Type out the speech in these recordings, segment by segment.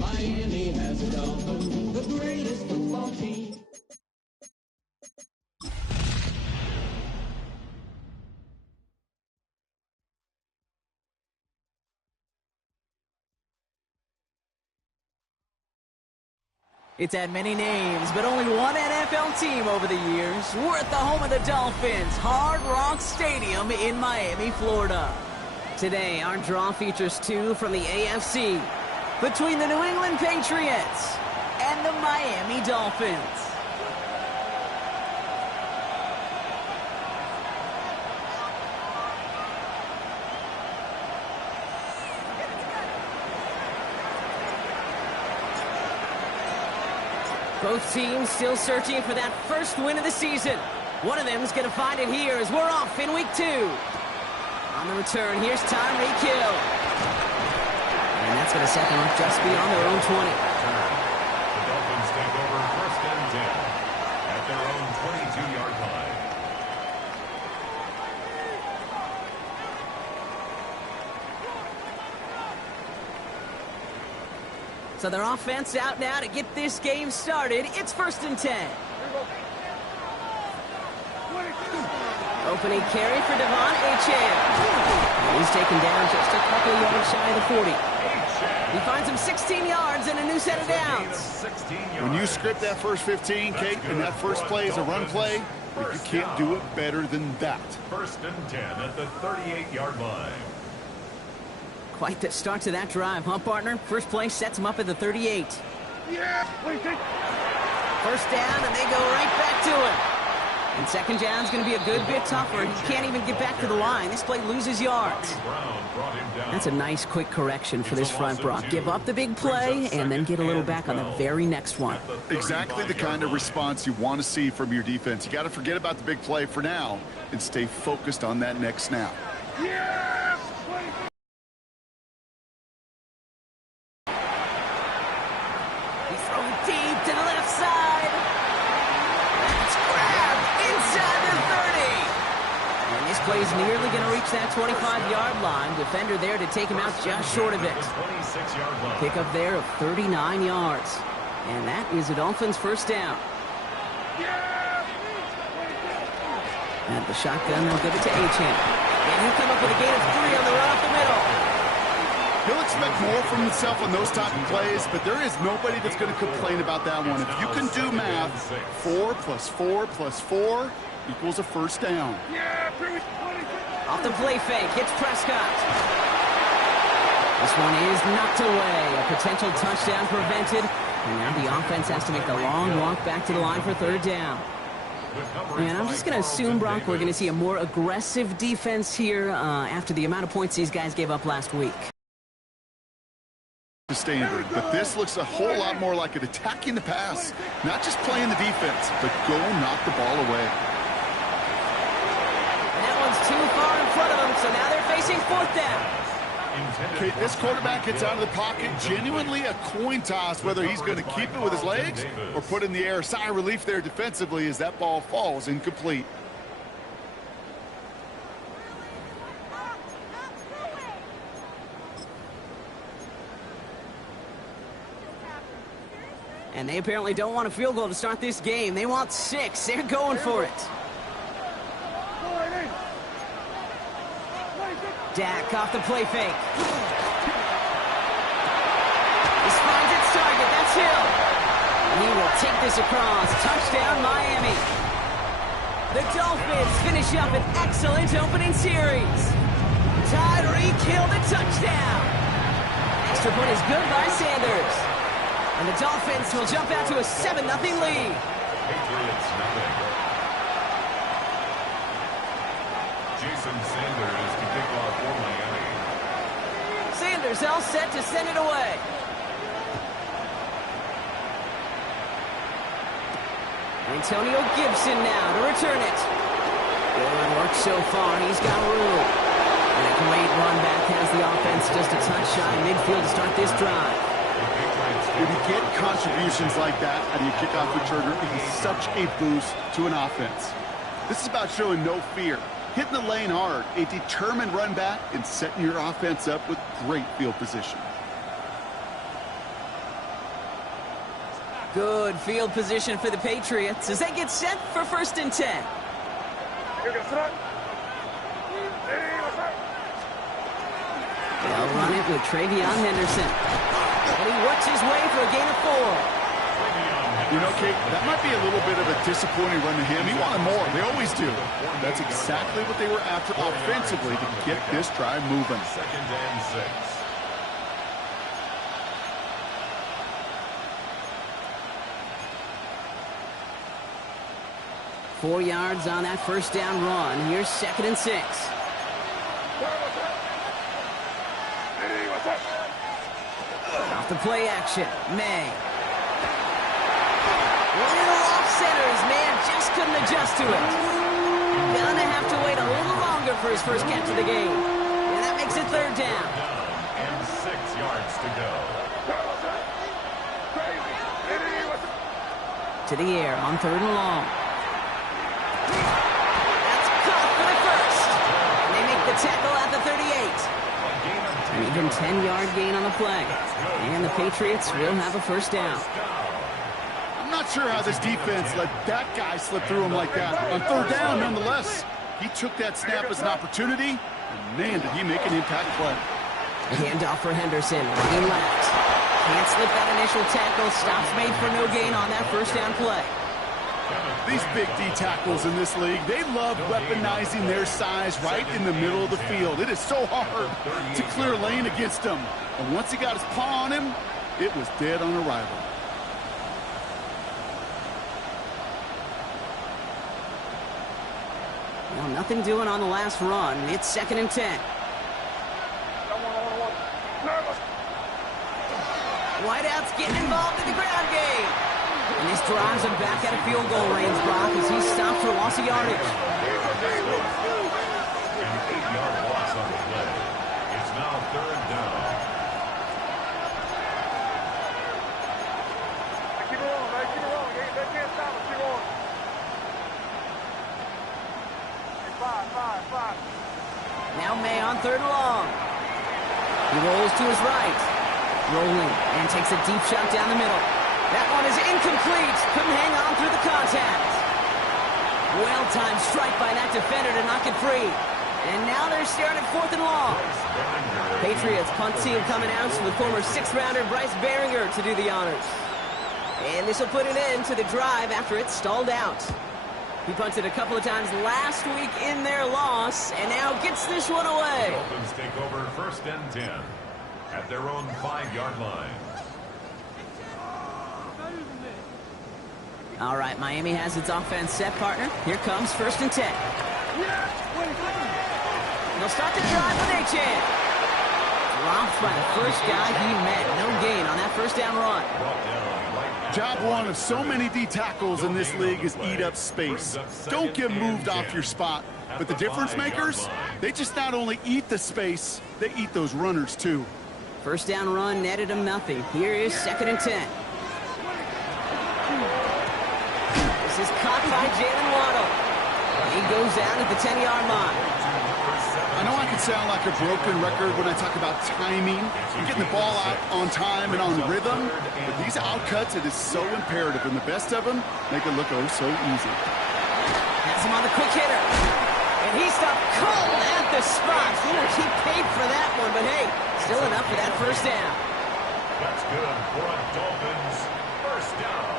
Miami has it all, the greatest football team. It's had many names, but only one NFL team over the years. We're at the home of the Dolphins, Hard Rock Stadium in Miami, Florida. Today, our draw features two from the AFC, between the New England Patriots and the Miami Dolphins. Both teams still searching for that first win of the season. One of them is going to find it here as we're off in week 2. On the return, here's Tyreek Hill. And that's going to set them up just beyond their own 20. The Dolphins take over first and 10 at their own 22-yard line. So their offense out now to get this game started. It's first and 10. Opening carry for Devon Achane. He's taken down just a couple of yards shy of the 40. He finds him 16 yards and a new set of downs. When you script that first 15, Kate, and that first play is a run play, you can't do it better than that. First and 10 at the 38-yard line. Quite the start to that drive, huh, partner? First play sets him up at the 38. Yeah. First down, and they go right back to it. And second down's going to be a good bit tougher. He can't even get back to the line. This play loses yards. That's a nice, quick correction for this front, Brock. Give up the big play, and then get a little back on the very next one. Exactly the kind of response you want to see from your defense. You got to forget about the big play for now and stay focused on that next snap. Yeah! He's throwing deep to the left side. That's grabbed inside the 30. And this play is nearly going to reach that 25-yard line. Defender there to take him out just short of it. Pick up there of 39 yards. And that is a Dolphins first down. And the shotgun, they'll give it to Achane. And he'll come up with a gain of 3 on the run up the middle. He'll expect more from himself on those type of plays, but there is nobody that's going to complain about that one. If you can do math, 4 plus 4 plus 4 equals a first down. Off the play fake, hits Prescott. This one is knocked away. A potential touchdown prevented. And now the offense has to make the long walk back to the line for third down. And I'm just going to assume, Brock, we're going to see a more aggressive defense here after the amount of points these guys gave up last week. Standard, but this looks a whole lot more like it attacking the pass, not just playing the defense, but go knock the ball away. And that one's too far in front of them, so now they're facing fourth down. Okay, this quarterback gets out of the pocket, genuinely a coin toss whether he's going to keep it with his legs or put it in the air. Sigh of relief there defensively as that ball falls incomplete. And they apparently don't want a field goal to start this game. They want 6. They're going for it. Dak off the play fake. This finds its target. That's Hill. And he will take this across. Touchdown, Miami. The Dolphins finish up an excellent opening series. Tyreek Hill, the touchdown. Extra point is good by Sanders. And the Dolphins will jump out to a 7-0 lead. Patriots nothing. Jason Sanders to kick off for Miami. Sanders all set to send it away. Antonio Gibson now to return it. Good work so far. He's got room. And a great run back has the offense just a touch shy of midfield to start this drive. When you get contributions like that out of your kickoff returner, it is such a boost to an offense. This is about showing no fear, hitting the lane hard, a determined run back, and setting your offense up with great field position. Good field position for the Patriots as they get set for 1st and 10. They'll run it with Travion Henderson. And he works his way for a gain of 4. You know, Kate, that might be a little bit of a disappointing run to him. He wanted more. They always do. That's exactly what they were after offensively to get this drive moving. 2nd and 6. Four yards on that 1st down run. Here's 2nd and 6. Off the play action, May. Little off center, his man just couldn't adjust to it. Gonna have to wait a little longer for his first catch of the game. And that makes it 3rd down. And 6 yards to go. To the air on 3rd and long. That's caught for the 1st. And they make the tackle at the 38. An even 10-yard gain on the play. And the Patriots will have a 1st down. I'm not sure how this defense let that guy slip through him like that. On 3rd down, nonetheless, he took that snap as an opportunity, and man, did he make an impact play. Handoff for Henderson, running left. Can't slip that initial tackle. Stops made for no gain on that 1st down play. These big D tackles in this league, they love weaponizing their size right in the middle of the field. It is so hard to clear lane against them. And once he got his paw on him, it was dead on arrival. Well, nothing doing on the last run. It's 2nd and 10. Whiteout's getting involved in the ground game. And this drives him back out of field goal range, Brock, as he stopped for loss of yardage. An 8-yard loss on the play. It's now 3rd down. Keep it on, man. Keep it on. They can't stop us. Keep on. Five. Now May on 3rd and long. He rolls to his right. Rolling and takes a deep shot down the middle. That one is incomplete. Couldn't hang on through the contact. Well-timed strike by that defender to knock it free. And now they're staring at 4th and long. Patriots punt team coming out with former 6th-rounder Bryce Baringer to do the honors. And this will put an end to the drive after it stalled out. He punted a couple of times last week in their loss, and now gets this one away. Dolphins take over 1st and 10 at their own 5-yard line. All right, Miami has its offense set, partner. Here comes 1st and 10. They'll start the drive with Achane. Dropped by the first guy he met. No gain on that 1st down run. Job one of so many D tackles in this league is eat up space. Don't get moved off your spot. But the difference makers, they just not only eat the space, they eat those runners too. 1st down run netted him nothing. Here is 2nd and 10. This is caught by Jalen Waddle. He goes down at the 10-yard line. I know I can sound like a broken record when I talk about timing and getting the ball out on time and on rhythm, but these outcuts, it is so imperative, and the best of them make it look oh so easy. Has him on the quick hitter. And he stopped cold at the spot. He paid for that one, but hey, still enough for that 1st down. That's good for a Dolphins 1st down.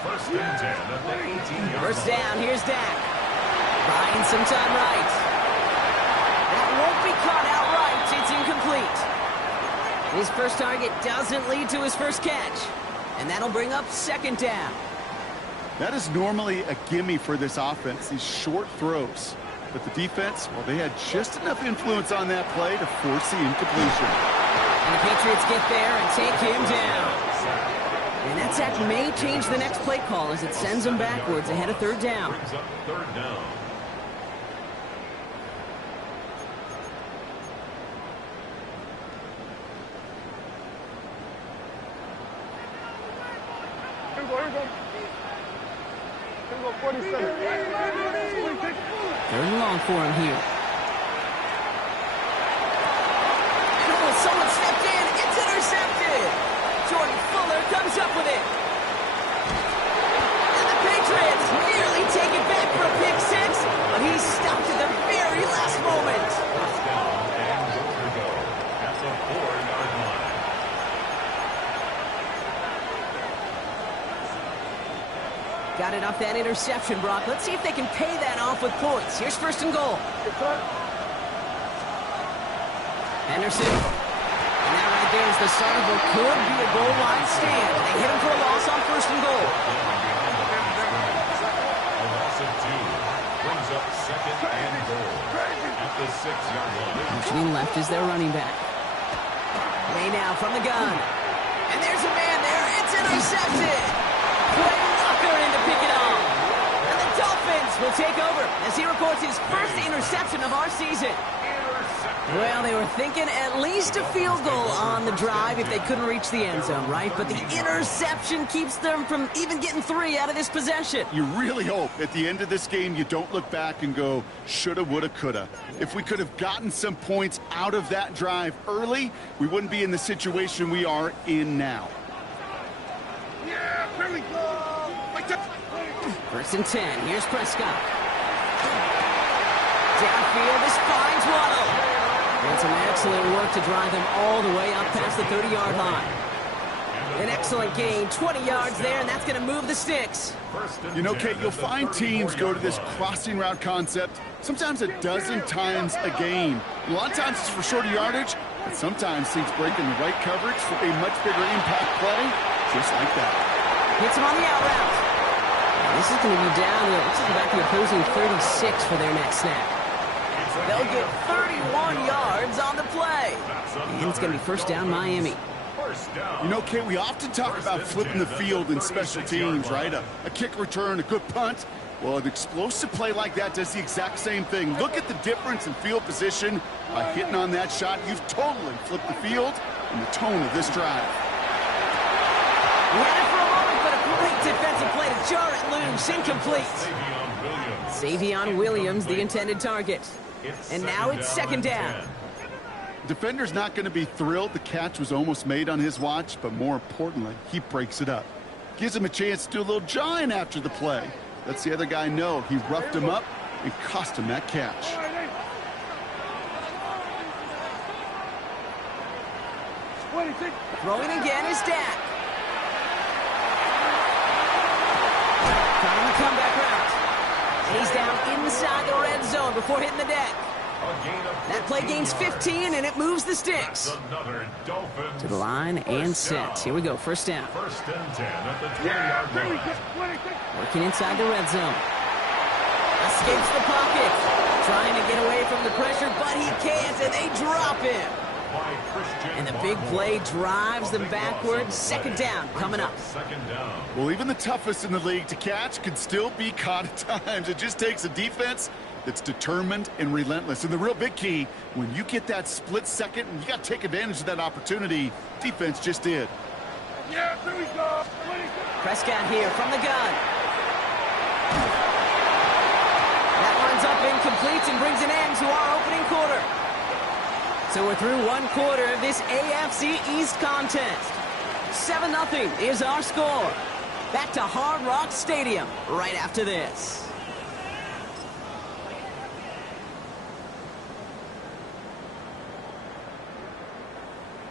1st and 10 at the 18-yard line. 1st down, here's Dak. Buying some time right. That won't be caught outright. It's incomplete. His first target doesn't lead to his first catch. And that'll bring up 2nd down. That is normally a gimme for this offense, these short throws. But the defense, well, they had just enough influence on that play to force the incompletion. And the Patriots get there and take him down. And that sack may change the next play call as it sends them backwards ahead of 3rd down. Brings up 3rd down. Here we go, 47. 3rd and long for him here. Oh, someone stepped in. It's intercepted. Jordan Fuller comes up with it. got it off that interception, Brock. Let's see if they can pay that off with points. Here's first and goal. Henderson. And that right there is the start of what could be a goal line stand. They hit him for a loss on first and goal. A loss of 2 brings up second and goal at the 6-yard line. Motioning left is their running back. Way now from the gun. And there's a man there. It's intercepted. Quay Walker in to pick it off. And the Dolphins will take over as he records his first interception of our season. Well, they were thinking at least a field goal on the drive if they couldn't reach the end zone, right? But the interception keeps them from even getting 3 out of this possession. You really hope at the end of this game you don't look back and go, shoulda, woulda, coulda. If we could have gotten some points out of that drive early, we wouldn't be in the situation we are in now. Yeah, here we go. First and 10. Here's Prescott. Downfield, this finds Waddle. And some excellent work to drive them all the way up past the 30-yard line. An excellent gain, 20 yards there, and that's going to move the sticks. You know, Kate, you'll find teams go to this crossing route concept sometimes a dozen times a game. A lot of times it's for shorter yardage, but sometimes teams break in the right coverage for a much bigger impact play, just like that. Hits him on the out route. This is going to be down, looks like about the opposing 36 for their next snap. They'll get 31 yards on the play. And it's going to be first down Miami. You know, Kate, we often talk about flipping the field in special teams, right? A kick return, a good punt. Well, an explosive play like that does the exact same thing. Look at the difference in field position. By hitting on that shot, you've totally flipped the field and the tone of this drive. We had it for a moment, but a great defensive play to jar it loose. Incomplete. Savion Williams, the intended target. And now it's second down. Defender's not going to be thrilled the catch was almost made on his watch, but more importantly, he breaks it up. Gives him a chance to do a little jawing after the play. Lets the other guy know he roughed him up and cost him that catch. Throwing again is Dak. Trying the comeback route. And he's down inside the red zone before hitting the deck. That play gains 15, and it moves the sticks. To the line and set. Here we go, first down. First and 10 at the 20-yard line. Working inside the red zone. Escapes the pocket. Trying to get away from the pressure, but he can't, and they drop him. And the big play drives them backwards. Second down coming up. Well, even the toughest in the league to catch can still be caught at times. It just takes a defense that's determined and relentless. And the real big key, when you get that split second, and you got to take advantage of that opportunity, defense just did. Yeah, here we go. Prescott here from the gun. That runs up incomplete and brings an end to our opening quarter. So we're through one quarter of this AFC East contest. 7-0 is our score. Back to Hard Rock Stadium right after this.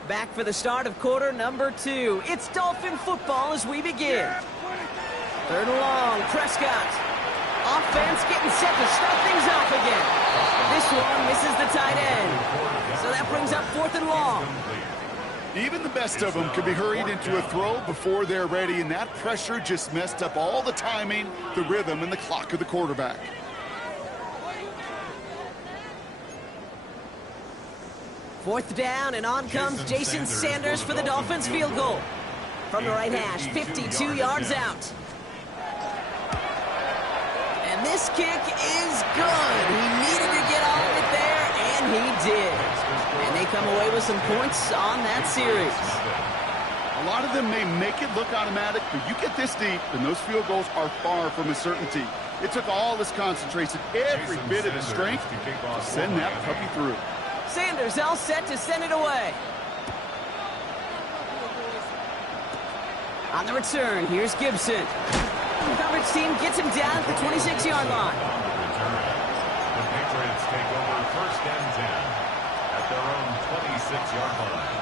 Back for the start of quarter number 2. It's Dolphin football as we begin. Third and long, Prescott. Offense getting set to start things off again. This one misses the tight end. So that brings up fourth and long. Even the best of them can be hurried into a throw before they're ready, and that pressure just messed up all the timing, the rhythm, and the clock of the quarterback. Fourth down, and on comes Jason Sanders for the Dolphins field goal. From the right hash, 52 yards out. And this kick is good. He needed to get all of it there, and he did. And they come away with some points on that series. A lot of them may make it look automatic, but you get this deep, and those field goals are far from a certainty. It took all this concentration, every bit of his strength, to send that puppy through. Sanders all set to send it away. On the return, here's Gibson. The coverage team gets him down at the 26-yard line. The Patriots take over first and 10 at their own 26-yard line.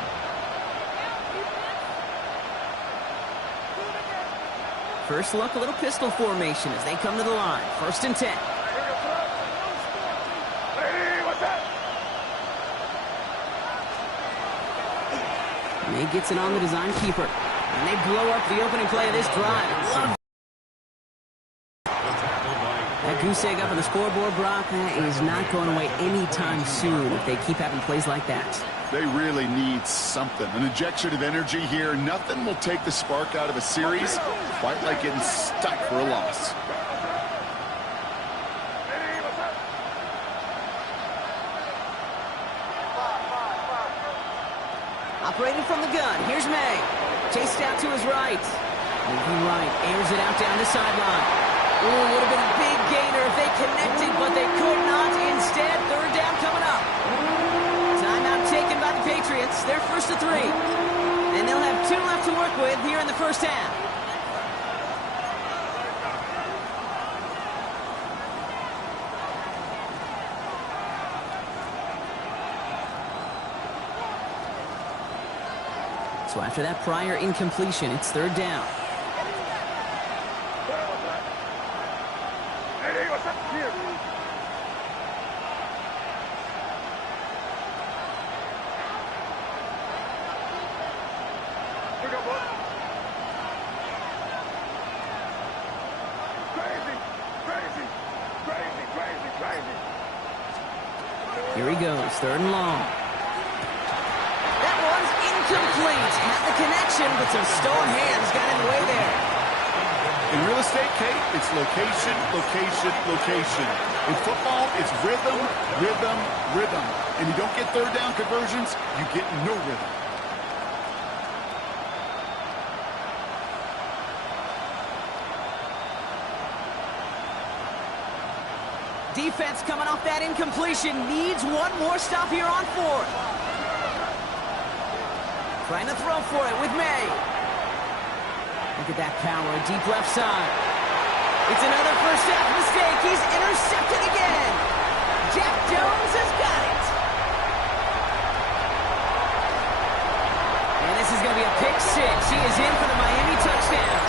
First look, a little pistol formation as they come to the line. 1st and 10. Hey, what's that? May gets it on the design keeper. And they blow up the opening play of this drive. Love that goose egg up on the scoreboard, Brock. That is not going away anytime soon if they keep having plays like that. They really need something. An injection of energy here. Nothing will take the spark out of a series quite like getting stuck for a loss. Operating from the gun, here's May. Chased out to his right. Moving right, airs it out down the sideline. Ooh, would have been a big gainer if they connected, but they could not. Instead, 3rd down coming up. Timeout taken by the Patriots. They're 1st to 3. And they'll have 2 left to work with here in the 1st half. So after that prior incompletion, it's 3rd down. Hey, what's up? Here. Pick up, boy. Crazy, crazy, crazy, crazy, crazy. Here he goes, 3rd and long. That one's incomplete. Had the connection, but some stone hands got in the way there. In real estate, Kate, it's location, location, location. In football, it's rhythm, rhythm, rhythm. And you don't get 3rd down conversions, you get no rhythm. Defense coming off that incompletion needs one more stop here on 4th. Trying to throw for it with May. Look at that power, deep left side. It's another 1st half mistake. He's intercepted again. Jack Jones has got it. And this is going to be a pick 6. He is in for the Miami touchdown.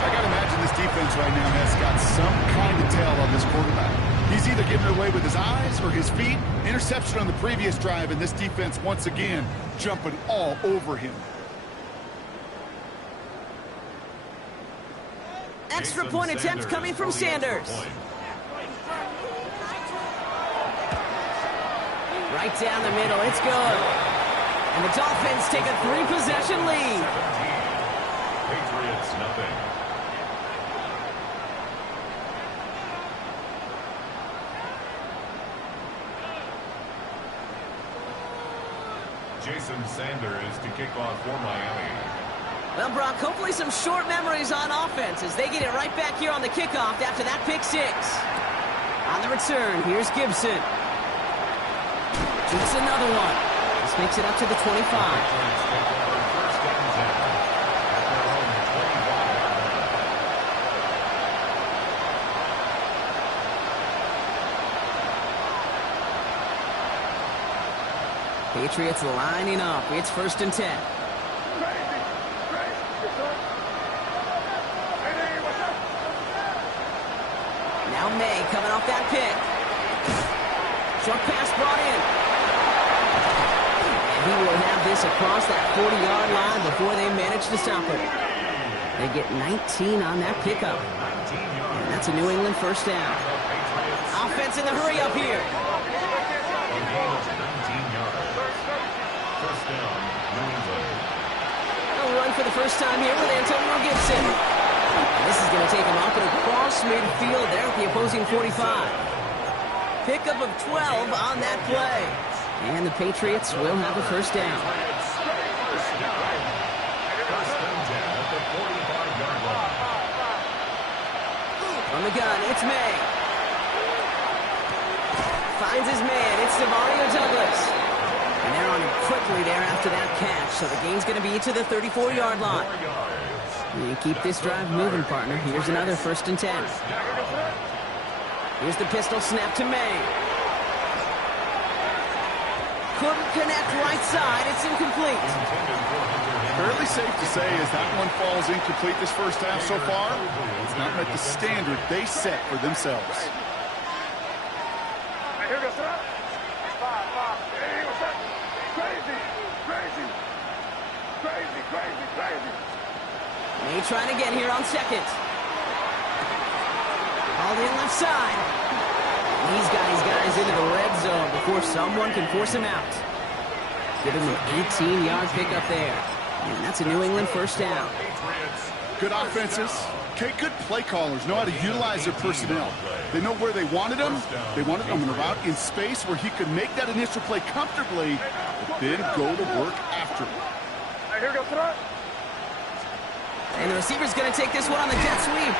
I got to imagine this defense right now has got some kind of tell on this quarterback. He's either giving it away with his eyes or his feet. Interception on the previous drive, and this defense once again jumping all over him. Extra point attempt coming from Sanders. Right down the middle, it's good. And the Dolphins take a 3-possession lead. 17. Patriots, nothing. Jason Sanders to kick off for Miami. Well, Brock, hopefully some short memories on offense as they get it right back here on the kickoff after that pick 6. On the return, here's Gibson. Shoots another one. This makes it up to the 25. First and 10 at their own 25-yard line. Patriots lining up. It's 1st and 10. Now May coming off that pick. Short pass brought in. And he will have this across that 40-yard line before they manage to stop it. They get 19 on that pickup. And that's a New England 1st down. Offense in the hurry up here. A gain of 19 yards. First down, New England. A run for the first time here with Antonio Gibson. This is going to take him off and across midfield there at the opposing 45. Pickup of 12 on that play. And the Patriots will have a 1st down. First down. First and 10 at the 45-yard line. On the gun, it's May. Finds his man. It's Demario Douglas. And they're on him quickly there after that catch. So the gain's going to be to the 34-yard line. 4 yards. You keep this drive moving, partner. Here's another 1st and 10. Here's the pistol snap to May. couldn't connect right side. It's incomplete. Fairly safe to say as that one falls incomplete this first half so far. It's not met the standard they set for themselves. Hey, here goes up. 5. Hey, what's up? Crazy. May trying again here on second. Hauled in left side. He's got his guys into the red zone before someone can force him out. Give him an 18-yard pickup there. And that's a New England first down. Good offenses. Okay, good play callers know how to utilize their personnel. They know where they wanted them. They wanted them in a route in space where he could make that initial play comfortably, but then go to work after it. Hey, here goes up. And the receiver's going to take this one on the jet sweep.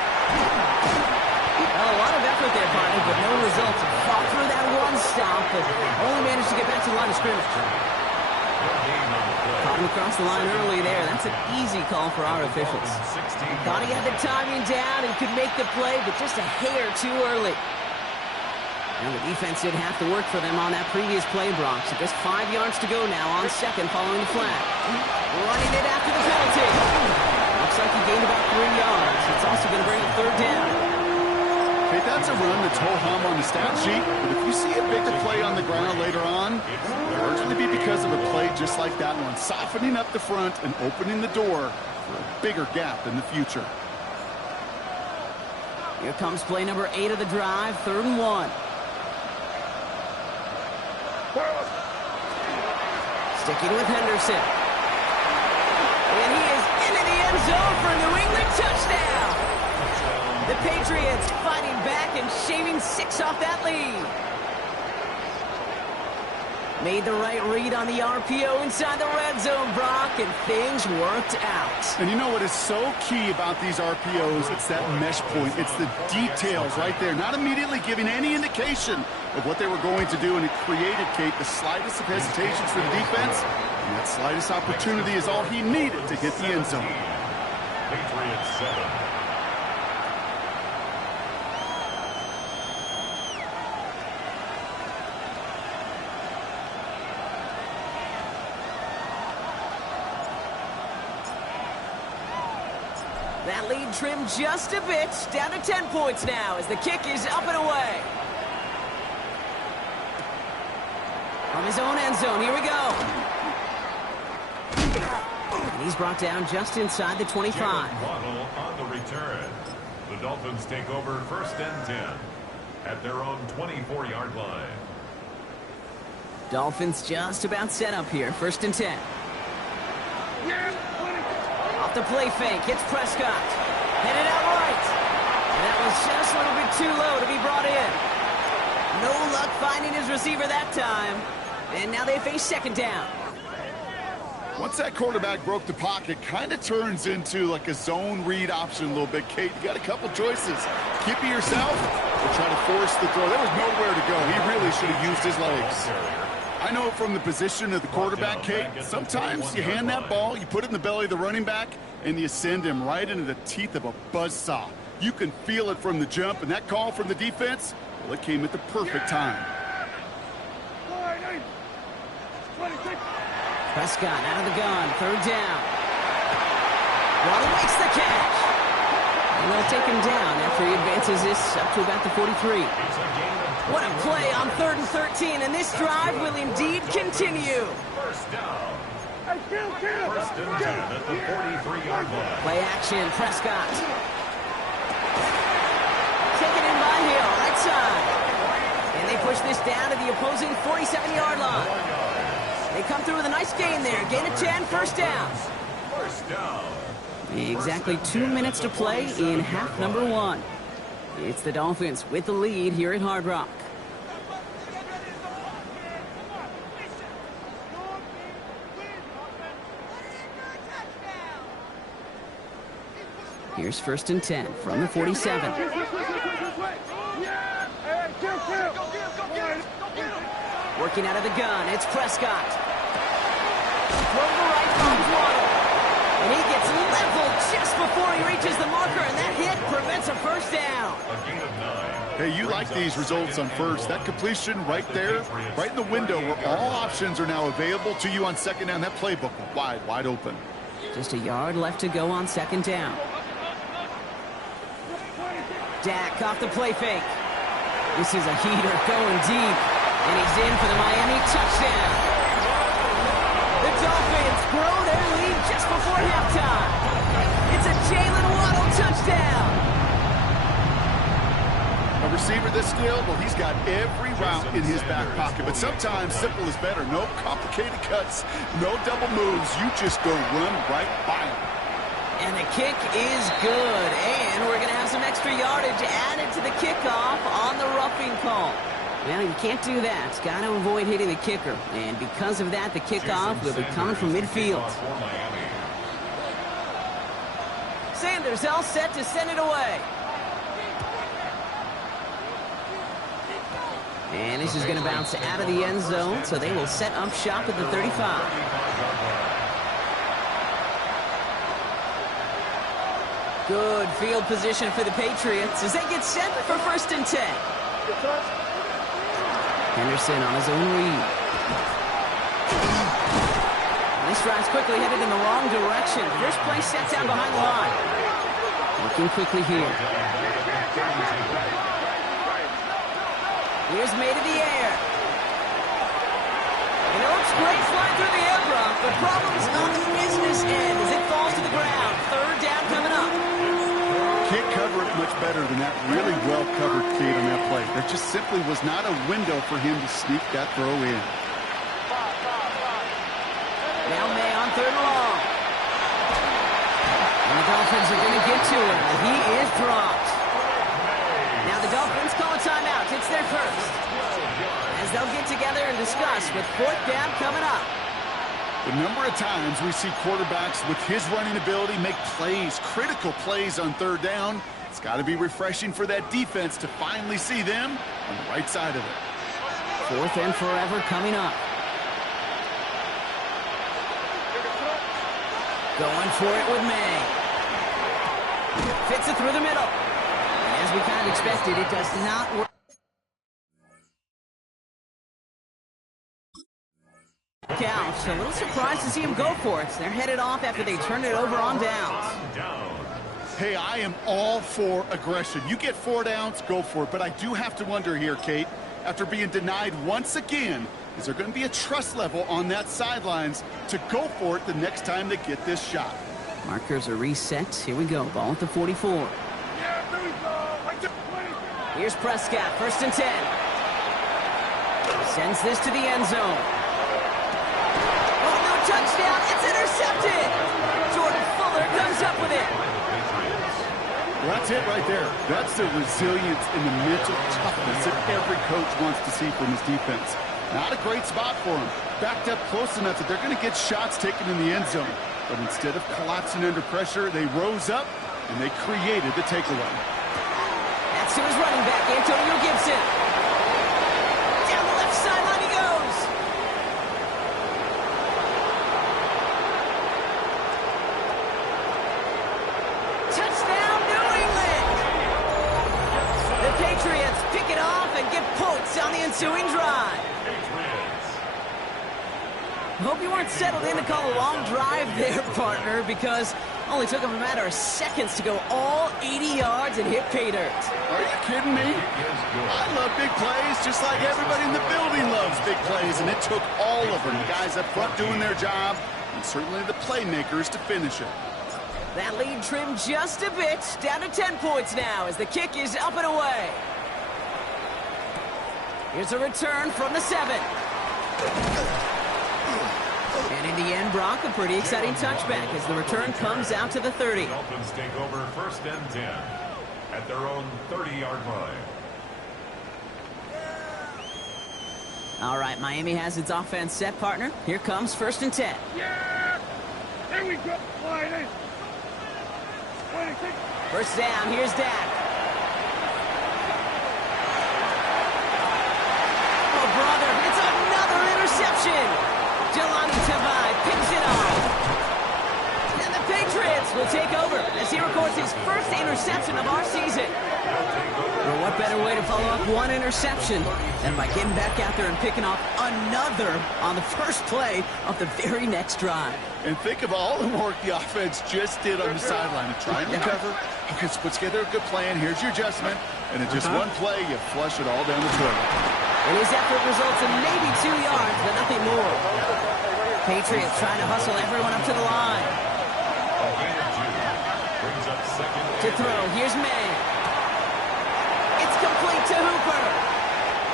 Well, a lot of effort there, partner, but no results. Fought through that one stop, but only managed to get back to the line of scrimmage. Caught him across the line early there. That's an easy call for our officials. Thought he had the timing down and could make the play, but just a hair too early. And the defense did have to work for them on that previous play, Brock. So just 5 yards to go now on second following the flag. Running it after the penalty. Looks like he gained about 3 yards. It's also going to bring a third down. Okay, that's a run that's ho-hum on the stat sheet, but if you see a bigger play on the ground later on, it'll largely be because of a play just like that one, softening up the front and opening the door for a bigger gap in the future. Here comes play number 8 of the drive, 3rd and 1. Sticking with Henderson. And he is into the end zone for a New England touchdown. The Patriots fighting back and shaving 6 off that lead. Made the right read on the RPO inside the red zone, Brock, and things worked out. And you know what is so key about these RPOs? It's that mesh point. It's the details right there. Not immediately giving any indication of what they were going to do, and it created, Kate, the slightest of hesitations for the defense. And that slightest opportunity is all he needed to hit the end zone. Patriots 7. That lead trimmed just a bit, down to 10 points now as the kick is up and away. From his own end zone, here we go. And he's brought down just inside the 25. Waddle on the return. The Dolphins take over 1st and 10 at their own 24-yard line. Dolphins just about set up here, 1st and 10. Off the play fake, hits Prescott. Headed out right. And that was just a little bit too low to be brought in. No luck finding his receiver that time. And now they face 2nd down. Once that quarterback broke the pocket, kind of turns into like a zone read option a little bit, Kate. You got a couple choices. Keep it yourself or try to force the throw. There was nowhere to go. He really should have used his legs. I know from the position of the quarterback, Kate, sometimes you hand that ball, you put it in the belly of the running back, and you send him right into the teeth of a buzzsaw. You can feel it from the jump, and that call from the defense, well, it came at the perfect time. Prescott out of the gun, 3rd down. Waddle makes the catch. And they'll take him down after he advances this up to about the 43. What a play on 3rd and 13, and this drive will indeed continue. 1st down. 1st and 10 at the 43-yard line. Play action, Prescott. Taken in by Hill, right side. And they push this down to the opposing 47-yard line. They come through with a nice gain there. Gain of 10, 1st down. 1st down. Exactly 2 minutes to play in half number 1. It's the Dolphins with the lead here at Hard Rock. Here's 1st and 10 from the 47. Working out of the gun, it's Prescott. Throw to the right, finds Waddle. And he gets leveled just before he reaches the marker, and that hit prevents a 1st down. A gain of 9. Hey, you like these results on first. That completion right there, right in the window where all options are now available to you on second down. That playbook wide open. Just a yard left to go on second down. Dak off the play fake. This is a heater going deep. And he's in for the Miami touchdown. The Dolphins grow their lead just before halftime. It's a Jalen Waddle touchdown. A receiver this skilled, well, he's got every route in his back pocket. But sometimes simple is better. No complicated cuts, no double moves. You just go run right by him. And the kick is good. And we're going to have some extra yardage added to the kickoff on the roughing call. Well, you can't do that. Got to avoid hitting the kicker. And because of that, the kickoff will be coming from midfield. Sanders all set to send it away. And this is going to bounce out of the end zone, so they will set up shop at the 35. Good field position for the Patriots as they get set for 1st and 10. Henderson on his own read. This drive's quickly headed in the wrong direction. First play set down behind the line. Looking quickly here. Here's made in the air. And it looks great flying through the air, Brock. The problem's on the business end as it falls to the ground. 3rd down coming up. Can't cover it much better than that really well-covered kid on that play. There just simply was not a window for him to sneak that throw in. Now May on 3rd and long. And the Dolphins are going to get to him. He is dropped. Now the Dolphins call a timeout. It's their first. As they'll get together and discuss with 4th down coming up. The number of times we see quarterbacks with his running ability make plays, critical plays on 3rd down. It's got to be refreshing for that defense to finally see them on the right side of it. 4th and forever coming up. Going for it with May. Fits it through the middle. And as we kind of expected, it does not work. Couch. A little surprised to see him go for it. They're headed off after they turned it over on downs. Hey, I am all for aggression. You get 4 downs, go for it. But I do have to wonder here, Kate, after being denied once again, is there going to be a trust level on that sidelines to go for it the next time they get this shot? Markers are reset. Here we go. Ball at the 44. Here's Prescott. 1st and 10. Sends this to the end zone. Touchdown, it's intercepted! Jordan Fuller comes up with it. Well, that's it right there. That's the resilience and the mental toughness that every coach wants to see from his defense. Not a great spot for him. Backed up close enough that they're going to get shots taken in the end zone. But instead of collapsing under pressure, they rose up and they created the takeaway. That's to his running back, Antonio Gibson. Down the left sideline he goes. Patriots pick it off and get points on the ensuing drive. Hope you weren't settled in to call a long drive there, partner, because only took them a matter of seconds to go all 80 yards and hit pay dirt. Are you kidding me? I love big plays just like everybody in the building loves big plays, and it took all of them, guys up front doing their job, and certainly the playmakers to finish it. That lead trimmed just a bit, down to 10 points now as the kick is up and away. Here's a return from the 7. And in the end, Brock, a pretty exciting touchback as the return comes out to the 30. The Dolphins take over 1st and 10 at their own 30-yard line. All right, Miami has its offense set, partner. Here comes 1st and 10. Yeah! There we go. Line. 1st down, here's Dak. Oh, brother, it's another interception. Jelani Tavai picks it off. And the Patriots will take over as he records his 1st interception of our season. Well, what better way to follow up one interception than by getting back out there and picking off another on the first play of the very next drive. And think of all the work the offense just did on the sideline to try and recover. Okay, so put together a good plan. Here's your adjustment. And in just one play, you flush it all down the toilet. And his effort results in maybe 2 yards, but nothing more. Patriots trying to hustle everyone up to the line. To throw, here's May. It's complete to Hooper.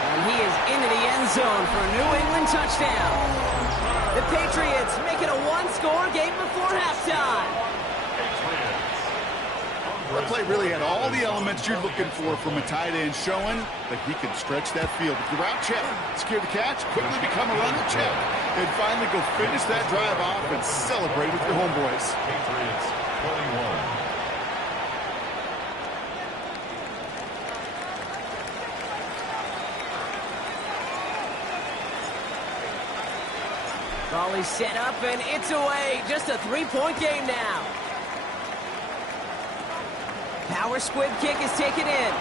And he is into the end zone for a New England touchdown. The Patriots make it a one-score game before halftime. That play really had all the elements you're looking for from a tight end, showing that he can stretch that field. With the route check, secure the catch, quickly become a runner check, and finally go finish that drive off and celebrate with your homeboys. Patriots 21. Ball is set up, and it's away. Just a 3-point game now. Power squib kick is taken in.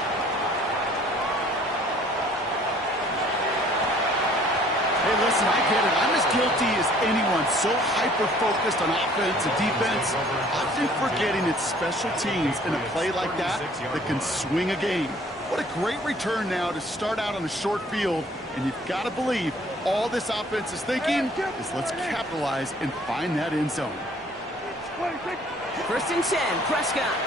Hey, listen, I get it. I'm as guilty as anyone. So hyper-focused on offense and defense, often forgetting it's special teams in a play like that that can swing a game. What a great return now to start out on a short field, and you've got to believe all this offense is thinking is let's capitalize and find that end zone. 1st and 10, Prescott.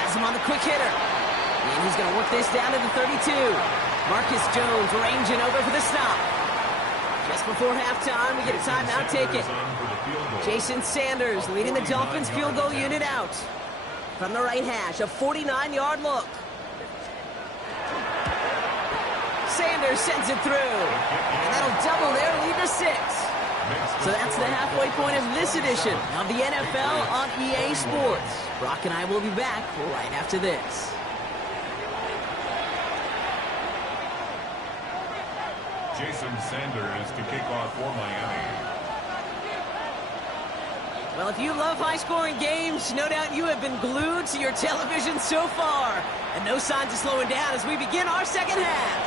Has him on the quick hitter. And he's going to work this down to the 32. Marcus Jones ranging over for the stop. Just before halftime, we get a timeout taken. Jason Sanders leading the Dolphins field goal unit out. From the right hash, a 49-yard look. Sanders sends it through. And that'll double their lead to 6. So that's the halfway point of this edition of the NFL on EA Sports. Brock and I will be back right after this. Jason Sanders to kick off for Miami. Well, if you love high-scoring games, no doubt you have been glued to your television so far. And no signs of slowing down as we begin our second half.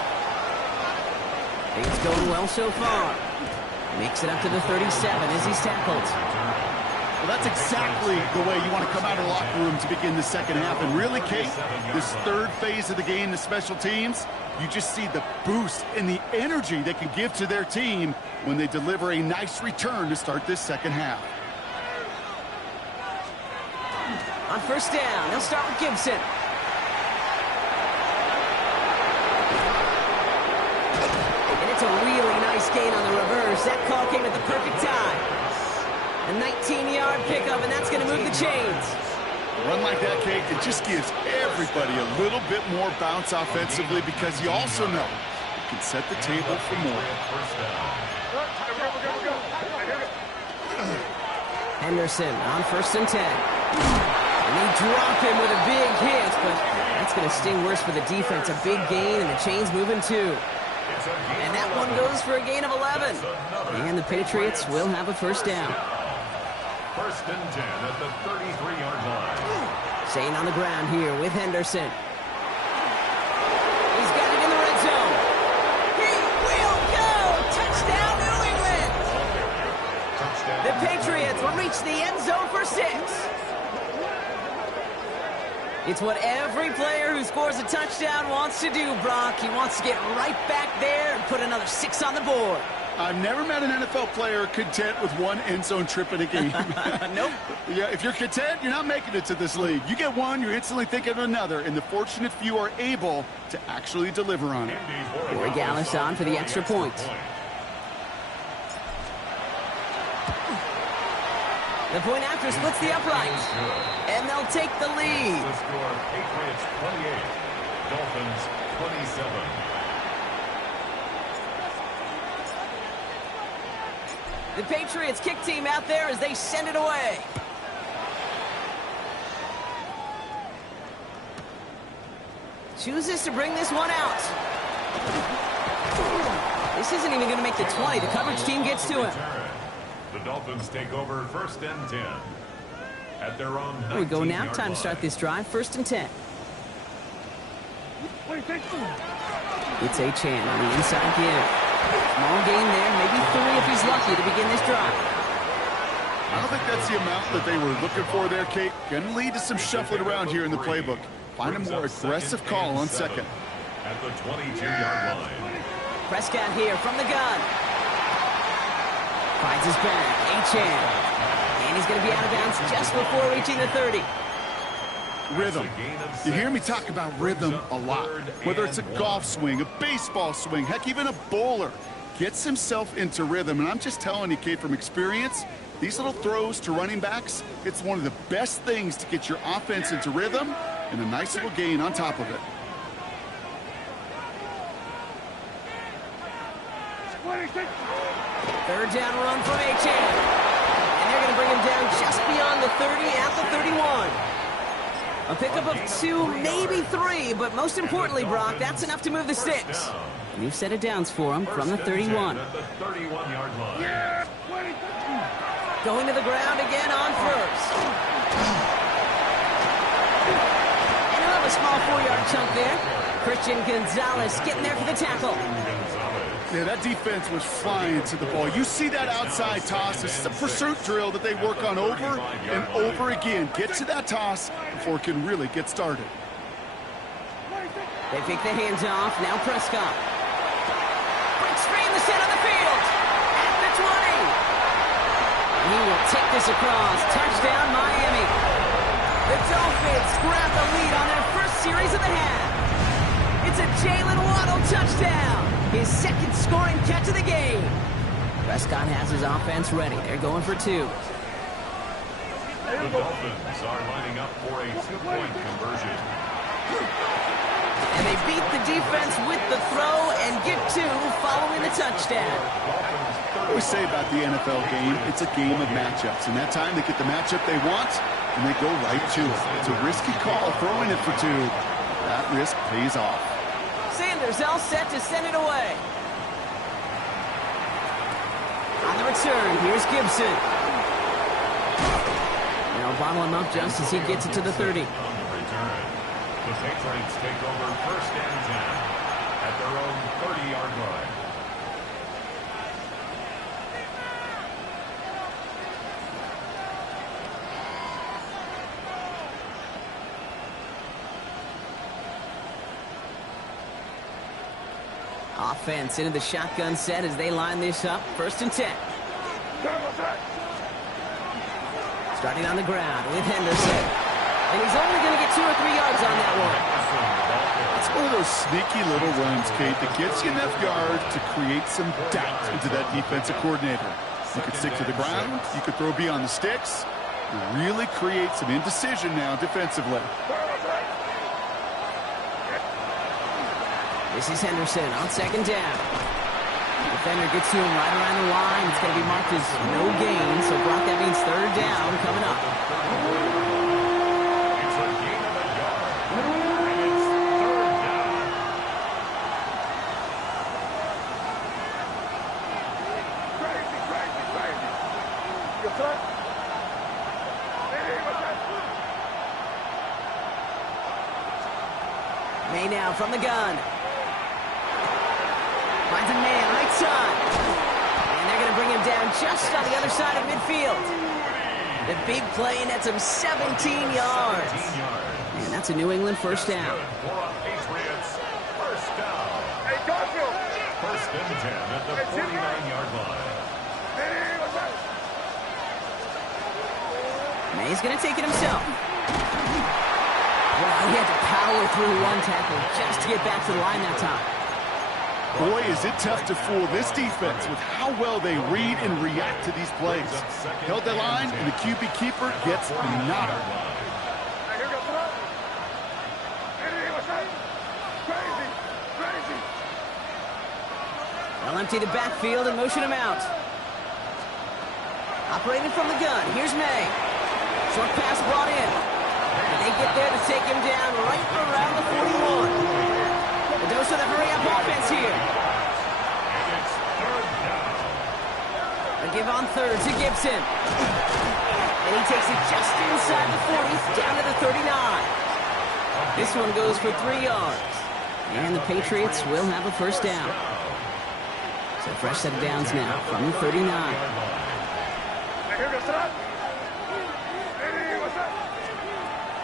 Things going well so far. Makes it up to the 37 as he's tackled. Well, that's exactly the way you want to come out of the locker room to begin the second half. And really, Kate, this third phase of the game, the special teams, you just see the boost and the energy they can give to their team when they deliver a nice return to start this second half. On 1st down, they'll start with Gibson. And it's a really nice gain on the reverse. That call came at the perfect time. A 19-yard pickup, and that's going to move the chains. A run like that, Kate, it just gives everybody a little bit more bounce offensively because you also know it can set the table for more. Henderson on 1st and 10. And they drop him with a big hit, but that's going to sting worse for the defense. A big gain, and the chains moving too. And that one goes for a gain of 11. And the Patriots will have a 1st down. 1st and 10 at the 33-yard line. Staying on the ground here with Henderson. He's got it in the red zone. He will go! Touchdown, New England! The Patriots will reach the end zone for 6. It's what every player who scores a touchdown wants to do, Brock. He wants to get right back there and put another 6 on the board. I've never met an NFL player content with one end zone trip in a game. Nope. Yeah, if you're content, you're not making it to this league. You get one, you're instantly thinking of another, and the fortunate few are able to actually deliver on it. Corey Gallis on for the extra point. The point after splits the uprights, and they'll take the lead. The score, Patriots 28, Dolphins 27. The Patriots kick team out there as they send it away. Chooses to bring this one out. This isn't even going to make the 20. The coverage team gets to him. The Dolphins take over 1st and 10 at their own 19-yard Here we go now. Time line. to start this drive. 1st and 10. It's Achane on the inside give. Small gain there, maybe 3 if he's lucky to begin this drive. I don't think that's the amount that they were looking for there, Kate. Going to lead to some shuffling around here in the playbook. Find a more aggressive call on second. At the 22-yard line. Prescott here from the gun. Finds his back, Achane. And he's going to be out of bounds just before reaching the 30. Rhythm. You hear me talk about rhythm a lot. Whether it's a golf swing, a baseball swing, heck, even a bowler gets himself into rhythm. And I'm just telling you, Kate, from experience, these little throws to running backs, it's one of the best things to get your offense into rhythm and a nice little gain on top of it. Third down run from Achane. And they're going to bring him down just beyond the 30 at the 31. A pickup of 2, maybe 3, but most importantly, Brock, that's enough to move the sticks. New set of downs for him from the 31. At the 31-yard line. Going to the ground again on first. And he'll have a small 4-yard chunk there. Christian Gonzalez getting there for the tackle. Yeah, that defense was flying to the ball. You see that outside toss. This is a pursuit drill that they work on over and over again. Get to that toss before it can really get started. They take the hands off. Now Prescott. Breaks free in the center of the field. At the 20. He will take this across. Touchdown, Miami. The Dolphins grab the lead on their first series of the half. It's a Jalen Waddle touchdown. His second scoring catch of the game. Prescott has his offense ready. They're going for 2. The Dolphins are lining up for a 2-point conversion. And they beat the defense with the throw and get 2 following the touchdown. What we say about the NFL game, it's a game of matchups. And that time they get the matchup they want, and they go right to it. It's a risky call throwing it for 2. That risk pays off. Sanders all set to send it away. On the return, here's Gibson. Now bottle him up just as he gets it to the 30. On the return, the Patriots take over 1st and 10 at their own 30-yard line. Offense into the shotgun set as they line this up. 1st and 10. Starting on the ground with Henderson. And he's only going to get 2 or 3 yards on that one. It's one of those sneaky little runs, Kate, that gets you enough yards to create some doubt into that defensive coordinator. You could stick to the ground. You could throw beyond the sticks. You really create some indecision now defensively. This is Henderson on 2nd down. The defender gets to him right around the line. It's going to be marked as no gain. So, Brock, that means 3rd down coming up. It's a gain of a yard. And it's 3rd down. Crazy. You cut? Hey, what's that? May now from the gun. Finds a man right side. And they're going to bring him down just on the other side of midfield. The big play nets him 17 yards. And that's a New England 1st down. For a Patriots 1st down. Hey, Garfield. 1st and 10 at the 49-yard line. Hey, what's that? May's going to take it himself. Wow, he had to power through 1 tackle just to get back to the line that time. Boy, is it tough to fool this defense with how well they read and react to these plays. Held the line, and the QB keeper gets nada. Hey, here goes the run. Hey, what's that? Crazy. They'll empty the backfield and motion him out. Operating from the gun, here's May. Short pass brought in. And they get there to take him down right around the 41. The dose of the hurry-up offense here. And it's 3rd down. A give on 3rd to Gibson. And he takes it just inside the 40, down to the 39. This one goes for 3 yards. And the Patriots will have a first down. So fresh set of downs now from the 39.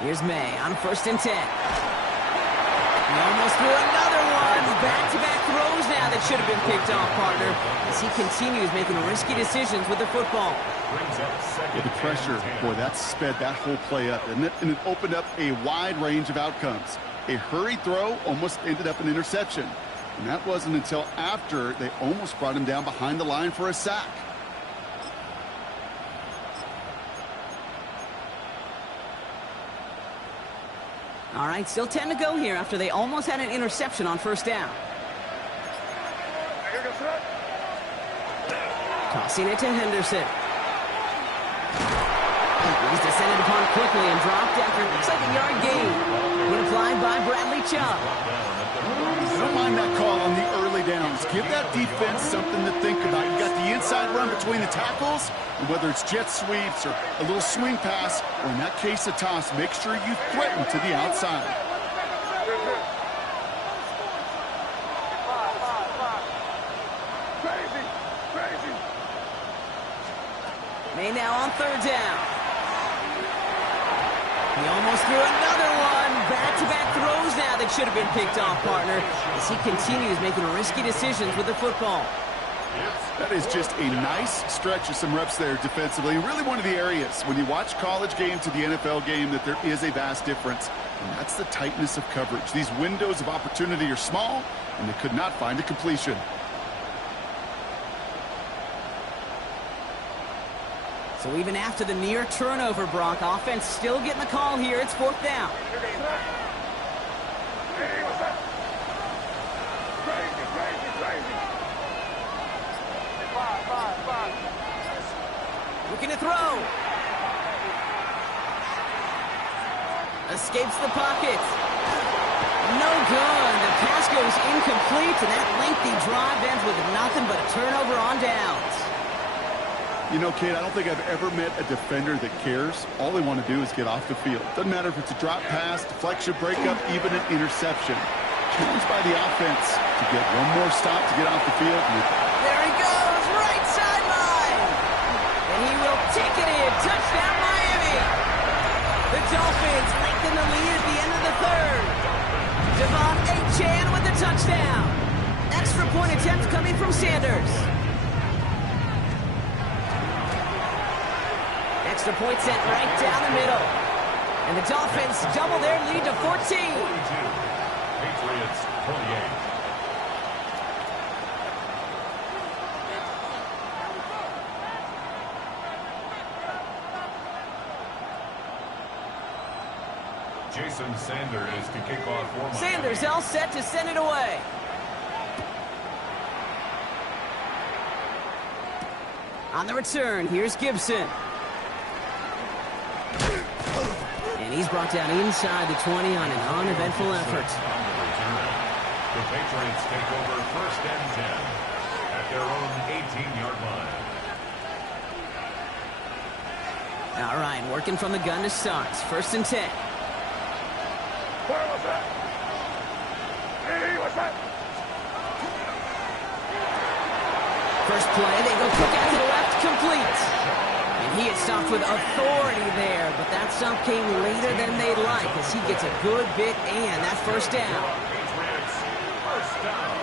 Here's May on 1st and 10. He almost threw another one. Back-to-back throws now that should have been picked off, partner, as he continues making risky decisions with the football. The pressure, boy, that sped that whole play up, didn't it? And it opened up a wide range of outcomes. A hurried throw almost ended up an interception. And that wasn't until after they almost brought him down behind the line for a sack. All right, still 10 to go here after they almost had an interception on first down. Tossing it to Henderson. He's descended upon quickly and dropped after it looks like a yard gain. Being applied by Bradley Chubb. I don't mind that call on the early downs. Give that defense something to think about. You got the inside run between the tackles, and whether it's jet sweeps or a little swing pass, or in that case a toss, make sure you threaten to the outside. May now on 3rd down. He almost threw another one. Back-to-back throws now that should have been picked off, partner, as he continues making risky decisions with the football. That is just a nice stretch of some reps there defensively. Really one of the areas when you watch college game to the NFL game that there is a vast difference. And that's the tightness of coverage. These windows of opportunity are small, and they could not find a completion. So even after the near turnover, Brock, offense still getting the call here. It's 4th down. Looking to throw. Escapes the pocket. No good. The pass goes incomplete, and that lengthy drive ends with nothing but a turnover on downs. You know, Kate, I don't think I've ever met a defender that cares. All they want to do is get off the field. Doesn't matter if it's a drop pass, deflection, breakup, even an interception. Challenged by the offense to get one more stop to get off the field. There he goes, right sideline. And he will take it in. Touchdown, Miami. The Dolphins lengthen the lead at the end of the 3rd. Devon Achane with the touchdown. Extra point attempt coming from Sanders. Extra point sent right down the middle. And the Dolphins double their lead to 14. 42. Patriots 28. Jason Sanders to kick off for Miami. Sanders all set to send it away. On the return, here's Gibson. And he's brought down inside the 20 on an uneventful effort. The Patriots take over 1st and 10 at their own 18-yard line. All right, working from the gun to start. 1st and 10. What's that? Hey, what's that? First play, they go quick out to the left, complete. And he is stopped with authority there, but that stop came later than they'd like as he gets a good bit and that first down. Patriots first down.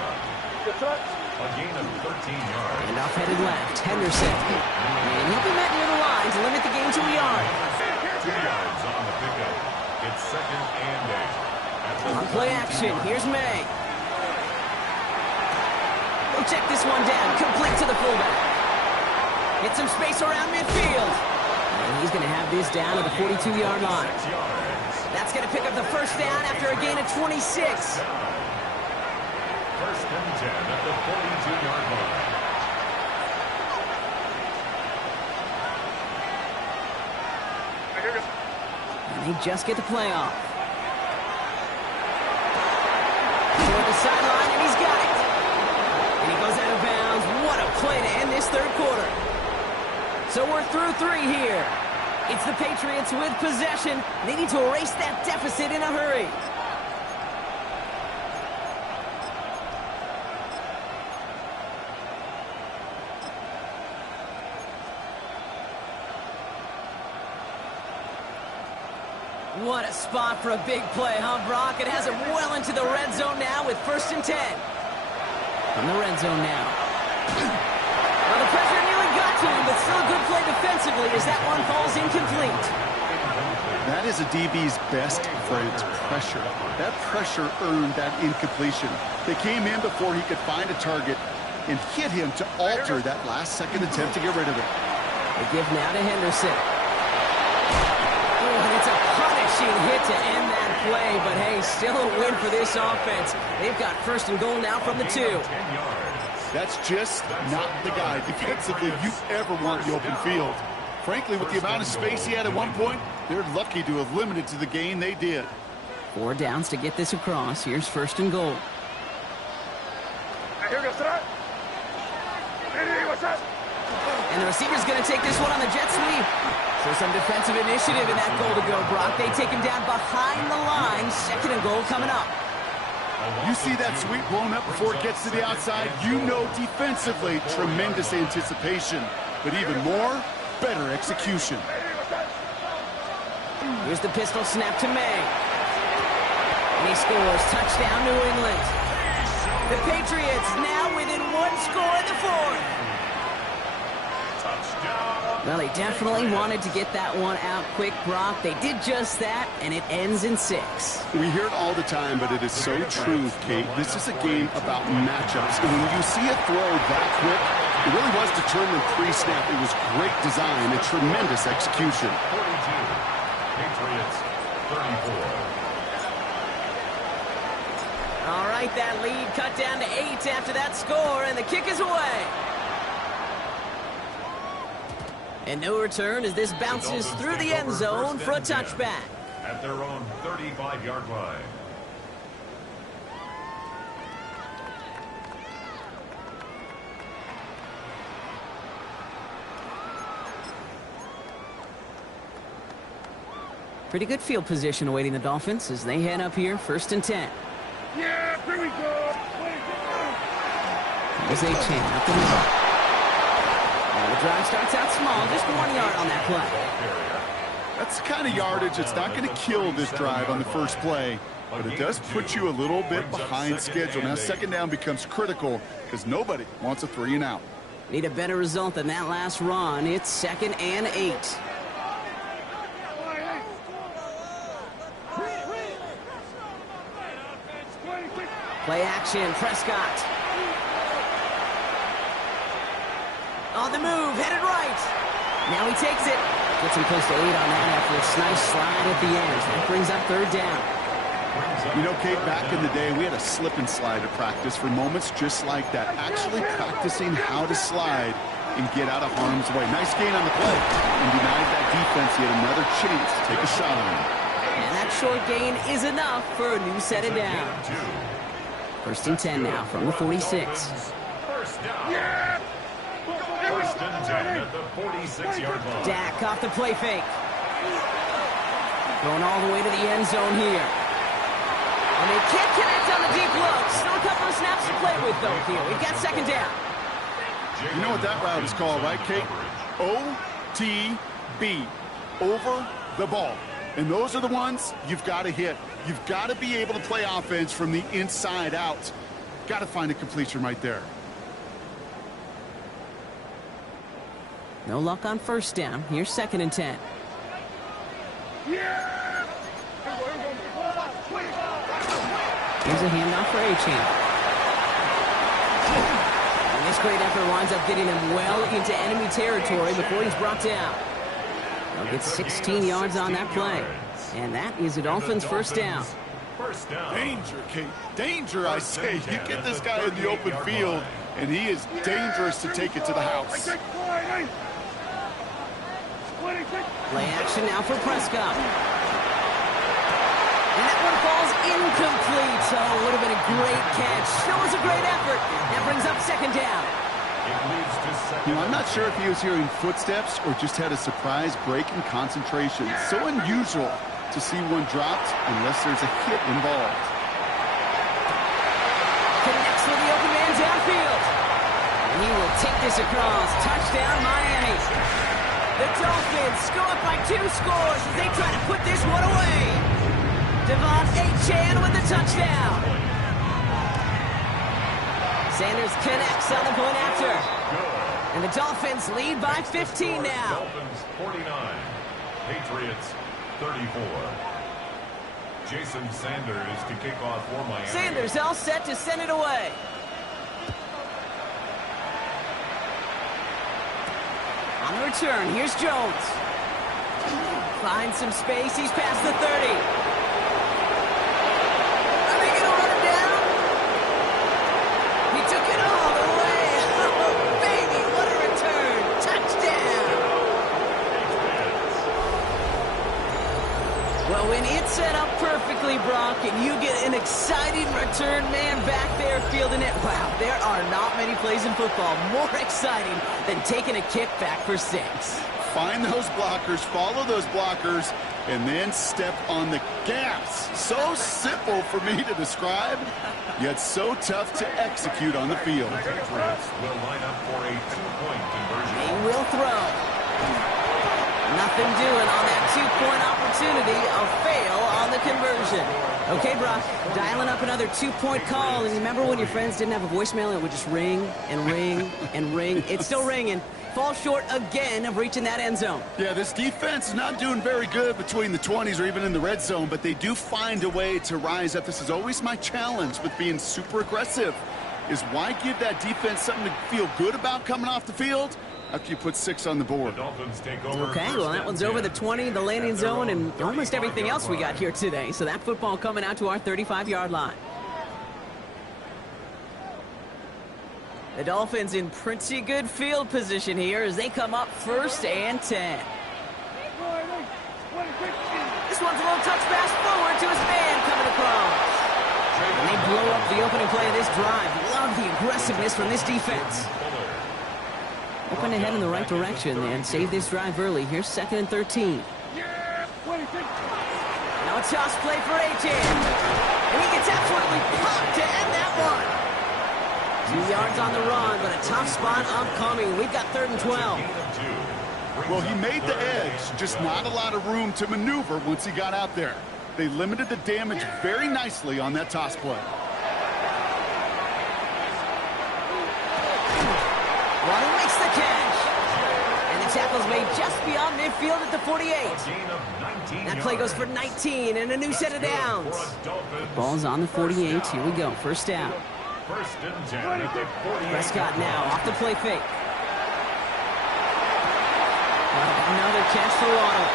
A gain of 13 yards. And off headed left, Henderson. And he'll be met near the line to limit the gain to a yard. 2 yards on the pickup. It's 2nd and 8. On play action, here's May. He'll check this one down, complete to the fullback. Get some space around midfield. And he's going to have this down at the 42-yard line. 6 yards. That's going to pick up the first down after a gain of 26. 1st and 10 at the 42-yard line. And they just get the play off. Toward the sideline, and he's got it. And he goes out of bounds. What a play to end this 3rd quarter. So we're through 3 here. It's the Patriots with possession. They need to erase that deficit in a hurry. What a spot for a big play, huh, Brock? It has him well into the red zone now with 1st and 10. From the red zone now. Well, the pressure nearly got to him, but still a good play defensively as that one falls incomplete. That is a DB's best friend, pressure. That pressure earned that incompletion. They came in before he could find a target and hit him to alter that last-second attempt to get rid of it. They give now to Henderson. Oh, and it's a punishing hit to end that play, but hey, still a win for this offense. They've got 1st and goal now from the 2. That's just not the guy defensively you ever want in the open field. Frankly, with the amount of space he had at one point, they're lucky to have limited to the gain they did. 4 downs to get this across. Here's 1st and goal. Here goes that. What's that? And the receiver's going to take this one on the jet sweep. So some defensive initiative in that goal to go, Brock. They take him down behind the line. 2nd and goal coming up. You see that sweep blown up before it gets to the outside, you know defensively, tremendous anticipation. But even more, better execution. Here's the pistol snap to May. And he scores. Touchdown, New England. The Patriots now within 1 score in the 4th. Well, he definitely wanted to get that one out quick, Brock. They did just that, and it ends in 6. We hear it all the time, but it is so true, Kate. This is a game about matchups. And when you see a throw that quick, it really was determined pre-snap. It was great design and tremendous execution. 42. Patriots 34. All right, that lead cut down to 8 after that score, and the kick is away. And no return as this bounces through the end zone for a touchback. At their own 35-yard line. Pretty good field position awaiting the Dolphins as they head up here, 1st and 10. Yeah, here we go. There's A-Chain up the middle. And the drive starts out small, just 1 yard on that play. That's the kind of yardage that's not going to kill this drive on the first play, but it does put you a little bit behind schedule. Now, 2nd down becomes critical because nobody wants a 3 and out. Need a better result than that last run. It's 2nd and 8. Play action, Prescott. On the move, headed right. Now he takes it. Gets him close to 8 on that after a nice slide at the end. That brings up 3rd down. You know, Kate, back in the day, we had a slip and slide at practice for moments just like that. Actually practicing how to slide and get out of harm's way. Nice gain on the play. And denied that defense yet another chance to take a shot on him. And that short gain is enough for a new set of downs. 1st and 10 now from the 46. 1st down. 1st and 10 at the 46-yard line. Dak off the play fake. Going all the way to the end zone here. And they can't connect on the deep look. Still a couple of snaps to play with, though, here. We've got 2nd down. You know what that route is called, right, Kate? OTB. Over the ball. And those are the ones you've got to hit. You've got to be able to play offense from the inside out. Got to find a completion right there. No luck on 1st down. Here's 2nd and 10. Here's a handoff for A-Chain. And this great effort winds up getting him well into enemy territory before he's brought down. They'll get 16 yards on that play. And that is the Dolphins' 1st down. 1st down. Danger, Kate. Danger, I say. You get this guy in the open field, and he is dangerous to take it to the house. Play action now for Prescott. And that one falls incomplete. So it would have been a great catch. Still was a great effort. That brings up 2nd down. You know, I'm not sure if he was hearing footsteps or just had a surprise break in concentration. So unusual to see one dropped unless there's a hit involved. Connects with the open man downfield. And he will take this across. Touchdown, Miami. The Dolphins go up by 2 scores as they try to put this one away. Devon Achane with the touchdown. Sanders connects on the point after. And the Dolphins lead by 15 now. Dolphins 49, Patriots 34. Jason Sanders to kick off for Miami. Sanders all set to send it away. On the return, here's Jones. Finds some space, he's past the 30. Are they going to run him down? He took it all the way. Oh, baby, what a return. Touchdown. Well, when it's set up perfectly, Brock, and you get an exciting return man back there fielding it, wow, there are not many plays in football more exciting than taking a kick back for 6. Find those blockers, follow those blockers, and then step on the gas. So simple for me to describe, yet so tough to execute on the field. The Patriots will line up for a 2-point conversion. They will throw. Nothing doing on that 2-point opportunity. A fail on the conversion. Okay, Brock, dialing up another 2-point call. And remember when your friends didn't have a voicemail and it would just ring and ring and ring? It's still ringing. Fall short again of reaching that end zone. Yeah, this defense is not doing very good between the 20s or even in the red zone, but they do find a way to rise up. This is always my challenge with being super aggressive, is why give that defense something to feel good about coming off the field after you put 6 on the board. The Dolphins take over. Okay, well, that one's over the 20, the landing zone, and almost everything else we got here today. So that football coming out to our 35-yard line. The Dolphins in pretty good field position here as they come up 1st and 10. This one's a little touch pass forward to his man coming across. And they blow up the opening play of this drive. Love the aggressiveness from this defense. Open ahead in the right direction and save this drive early. Here's 2nd and 13. Now a toss play for Achane. And he gets absolutely popped to end that one. 2 yards on the run, but a tough spot upcoming. We've got 3rd and 12. Well, he made the edge, just not a lot of room to maneuver once he got out there. They limited the damage very nicely on that toss play. Waddle makes the catch. And the tackle's made just beyond midfield at the 48. That play goes for 19 and a new set of downs. Ball's on the 48. Here we go. 1st down. 1st and 10 at the 48. Prescott now off the play fake. Another catch for Waddle.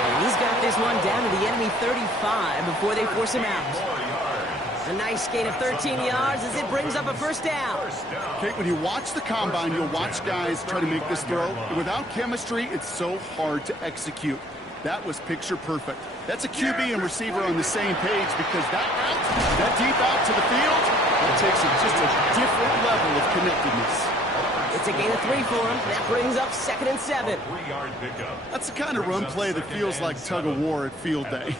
And he's got this one down to the enemy 35 before they force him out. A nice gain of 13 yards as it brings up a 1st down. Okay, when you watch the combine, you'll watch guys try to make this throw. Without chemistry, it's so hard to execute. That was picture perfect. That's a QB and receiver on the same page because that route, that deep out to the field, that takes it just a different level of connectedness. It's a gain of 3 for him. That brings up 2nd and 7. 3-yard pickup. That's the kind of run play that feels like tug-of-war at field day.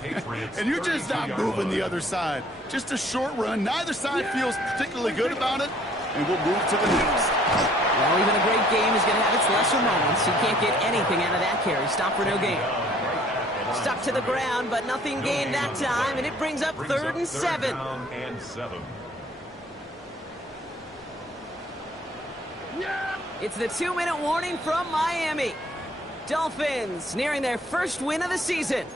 And you're just not moving the other side. Just a short run. Neither side feels particularly good about it, and we'll move to the next. Well, even a great game is going to have its lesser moments. You can't get anything out of that carry. Stop for no gain. Stuck to the ground, but nothing gained that time, and it brings up 3rd and 7. It's the 2-minute warning from Miami. Dolphins nearing their 1st win of the season.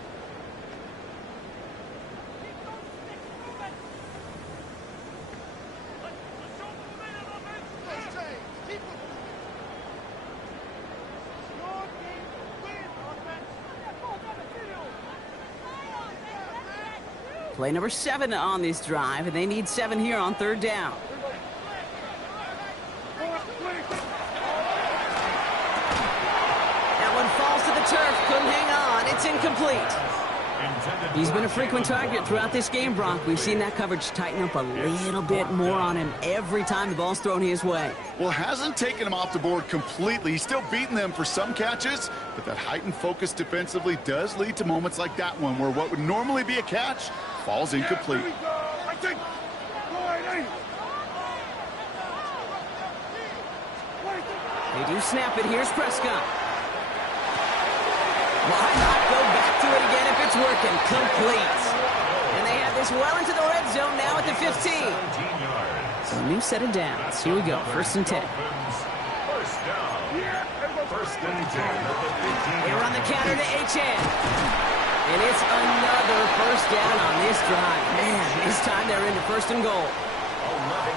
Play number 7 on this drive, and they need 7 here on 3rd down. That one falls to the turf, couldn't hang on, it's incomplete. He's been a frequent target throughout this game, Brock. We've seen that coverage tighten up a little bit more on him every time the ball's thrown his way. Well, hasn't taken him off the board completely. He's still beating them for some catches, but that heightened focus defensively does lead to moments like that one where what would normally be a catch falls incomplete. They do snap it. Here's Prescott. Why not go back to it again if it's working? Complete. And they have this well into the red zone now at the 15. 17 yards. So a new set of downs. Here we go, 1st and 10. First down. First and 10 at the 15. They run the counter to HN. And it's another first down on this drive. Man, this time they're into 1st and goal.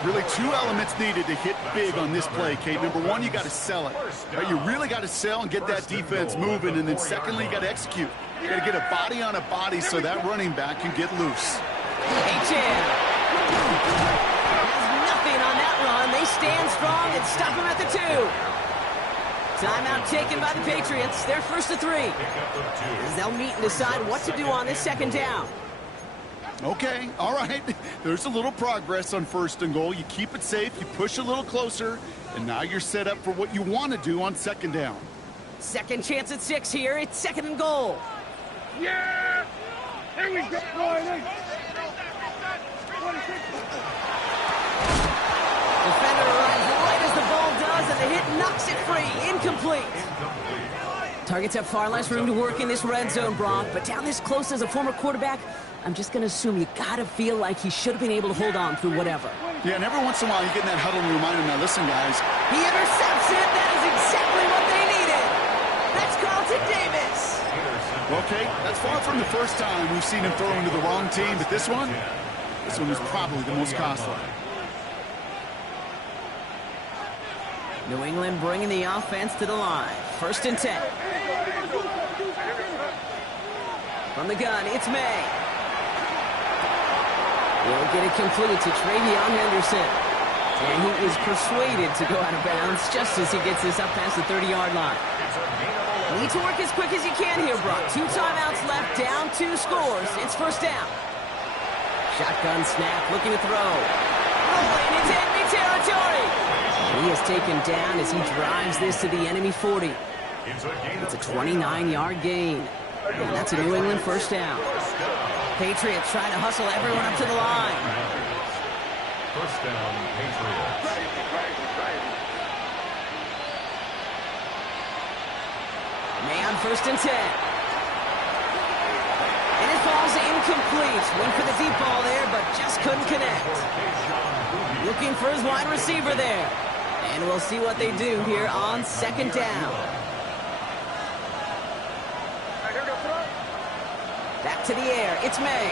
Really, 2 elements needed to hit big on this play, Kate. Number 1, you got to sell it. Right? You really got to sell and get that defense moving. And then secondly, you got to execute. You got to get a body on a body so that running back can get loose. HN has nothing on that run. They stand strong and stop him at the 2. Timeout taken by the Patriots. They're 1st and 3. As they'll meet and decide what to do on this 2nd down. Okay, all right. There's a little progress on 1st and goal. You keep it safe, you push a little closer, and now you're set up for what you want to do on 2nd down. Second chance at 6 here. It's 2nd and goal. Yeah! Here we go, Riley! Defender arrives right as the ball does, and the hit knocks it free. Incomplete. Targets have far less room to work in this red zone, Brock, but down this close as a former quarterback, I'm just going to assume you got to feel like he should have been able to hold on through whatever. Yeah, and every once in a while you get in that huddle and remind him, now listen, guys. He intercepts it. That is exactly what they needed. That's Carlton Davis. Okay, that's far from the first time we've seen him throw into the wrong team, but this one was probably the most costly. New England bringing the offense to the line. 1st and 10. From the gun, it's May. He'll get it complete to Travion Henderson. And he is persuaded to go out of bounds just as he gets this up past the 30-yard line. Need to work as quick as you can here, Brock. 2 timeouts left, down 2 scores. It's 1st down. Shotgun snap, looking to throw. Rolling into enemy territory. He is taken down as he drives this to the enemy 40. It's a 29-yard gain. And that's a New England 1st down. Patriots trying to hustle everyone up to the line. 1st down, Patriots. May on 1st and 10. And it falls incomplete. Went for the deep ball there, but just couldn't connect. Looking for his wide receiver there. And we'll see what they do here on 2nd down. Back to the air. It's May.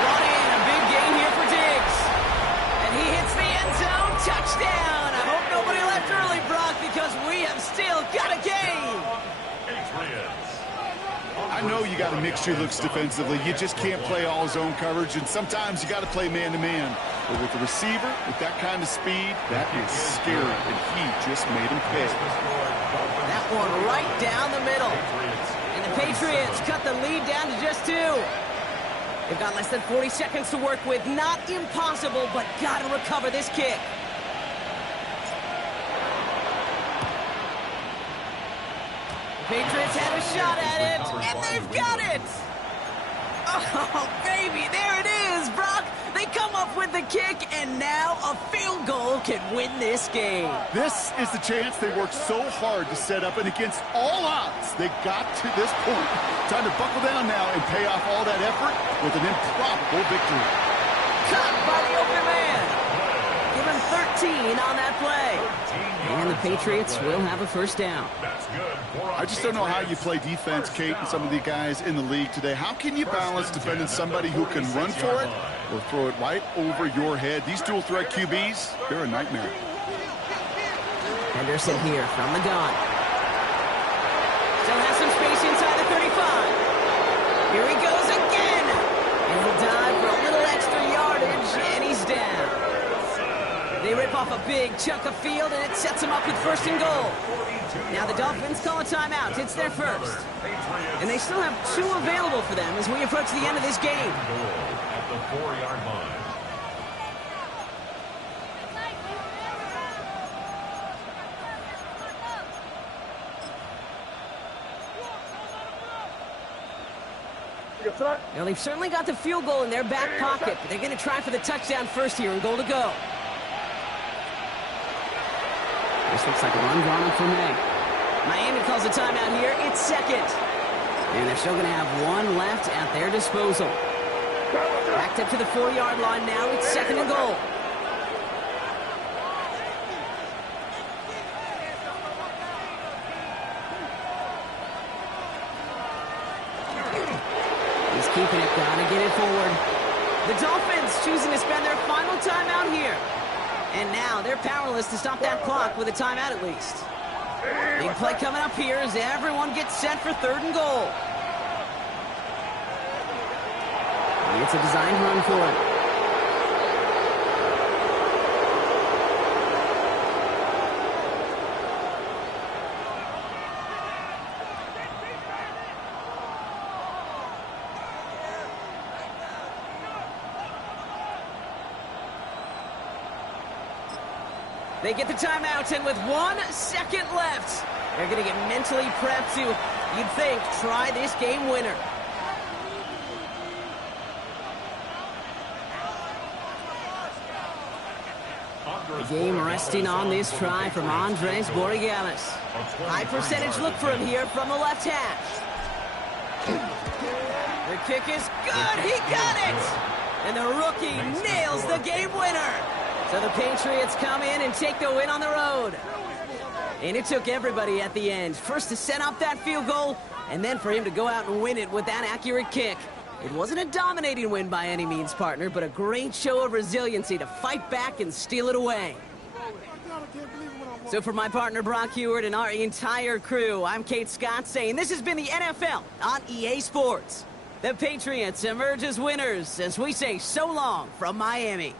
Brought in a big gain here for Diggs. And he hits the end zone. Touchdown. I hope nobody left early, Brock, because we have still got a game. I know you got to mix your looks defensively. You just can't play all zone coverage, and sometimes you got to play man-to-man. But with the receiver, with that kind of speed, that is scary, and he just made him pay. That one right down the middle. And the Patriots cut the lead down to just 2. They've got less than 40 seconds to work with. Not impossible, but got to recover this kick. Patriots had a shot at it, and they've got it! Oh, baby, there it is, Brock! They come up with the kick, and now a field goal can win this game. This is the chance they worked so hard to set up, and against all odds, they got to this point. Time to buckle down now and pay off all that effort with an improbable victory. Caught by the open man. Give him 13 on that play. And the Patriots will have a 1st down. I just don't know how you play defense, Kate, and some of the guys in the league today. How can you balance defending somebody who can run for it or throw it right over your head? These dual threat QBs, they're a nightmare. Henderson here from the gun. Still has some space inside the 35. Here he goes again. And he'll dive for a little extra yardage, and he's down. They rip off a big chunk of field, and it sets them up with 1st and goal. Now the Dolphins call a timeout. It's their 1st. And they still have 2 available for them as we approach the end of this game. At the 4-yard line. Now they've certainly got the field goal in their back pocket, but they're going to try for the touchdown first here and goal to go. This looks like a run drawn up for May. Miami calls a timeout here. It's second. And they're still going to have one left at their disposal. Backed up to the 4-yard line now. It's second and goal. He's keeping it. Gotta get it forward. The Dolphins choosing to spend their final timeout here. And now they're powerless to stop that clock with a timeout at least. Big play coming up here as everyone gets set for third and goal. It's a designed run for it. They get the timeout, and with 1 second left, they're going to get mentally prepped to, you'd think, try this game winner. The game resting on this try from Andres Borregales. High percentage look for him here from the left hash. The kick is good. He got it. And the rookie nails the game winner. So the Patriots come in and take the win on the road. And it took everybody at the end. First to set up that field goal, and then for him to go out and win it with that accurate kick. It wasn't a dominating win by any means, partner, but a great show of resiliency to fight back and steal it away. So for my partner Brock Huard and our entire crew, I'm Kate Scott saying this has been the NFL on EA Sports. The Patriots emerge as winners as we say so long from Miami.